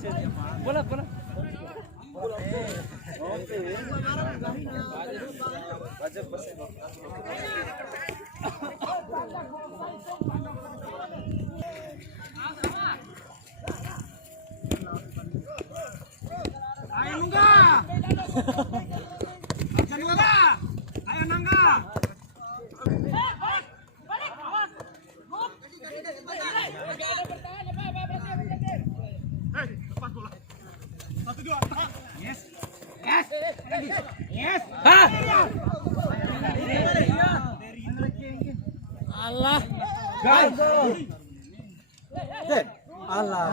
Bola, bola. Ayo Nangga. Ayo Nangga. Lepas bola. 1 2. Yes. Yes. Yes. Allah. Guys. Allah.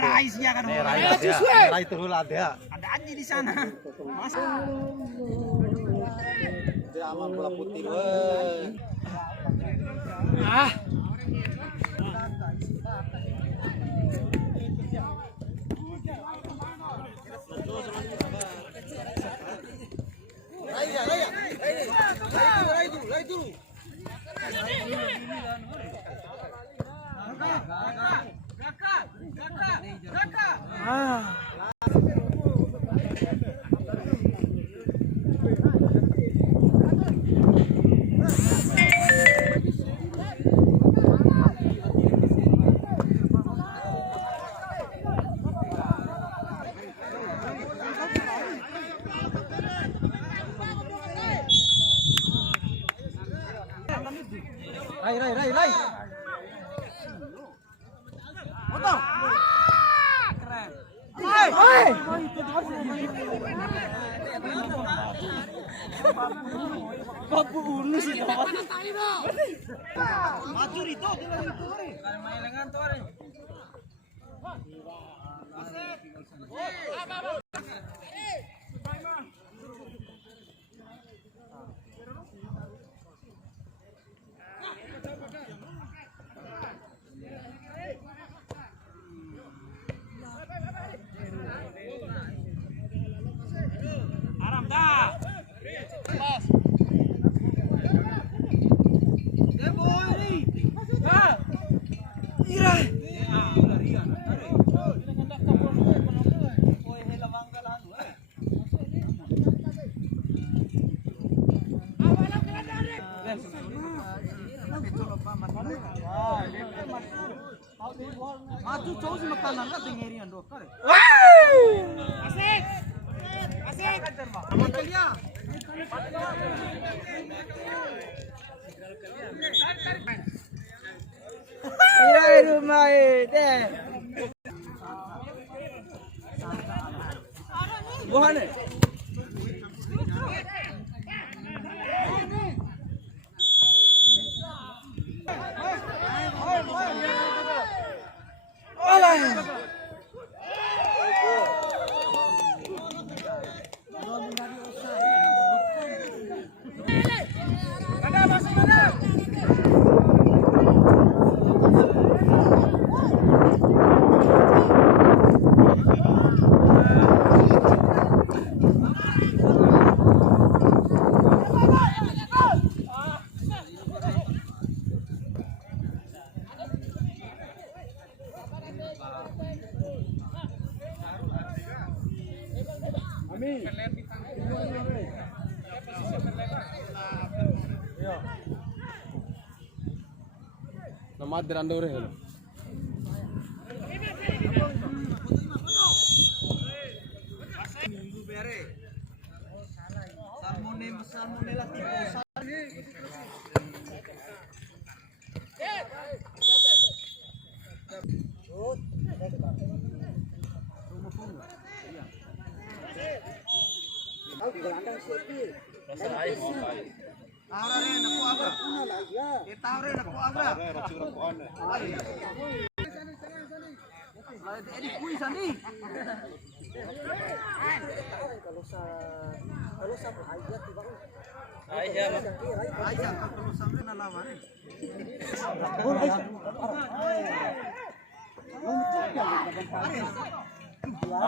Rais ya kan. Rai turun ada. Ada Anji di sana. Masuk. Dia aman bola putih weh. Ah. Rai dulu. Rai. Potong. Keren. Babu unu sih dapat. Maju itu. Main lengan tuh. Aram dah. Pas. Boy. Ah. Ira. Maju jauh sih makanan kan tingerian dokter. Asik. Aman dia. Ira rumah deh. Bohane. Nama deranda ore hello. Salmone lah tipe. Ada,